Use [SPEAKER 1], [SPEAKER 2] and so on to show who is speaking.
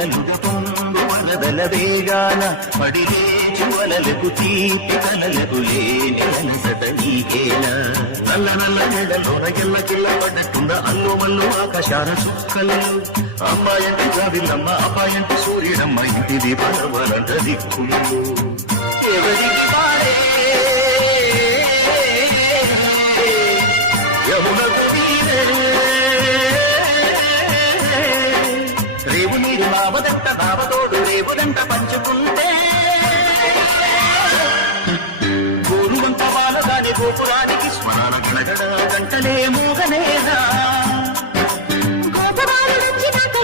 [SPEAKER 1] వెన్నెలలుగ పొంగు వరదల వేగాన పడిలేచి వలలకు తీపి కలలకు లేని అలసట నీకేనా? నల్ల నల్ల నెడలోన ఎల్ల కిల్ల పడ్డట్టున్న అల్లు మల్లు ఆకాశాన చుక్కలు. అమ్మాయంటి జాబిల్లమ్మ అబ్బాయంటి సూర్యుడమ్మ ఇంటిది పరవలంట దిక్కులు. ఎవరికి రేవు నీరు నావదంట నావతోడు రేవుదంట పంచుకుంటే? గోరువంత వాళ్ళ గోపురానికి స్మరణ గణగడ గంటలే మోగనేదా
[SPEAKER 2] గోపవారు వచ్చినాక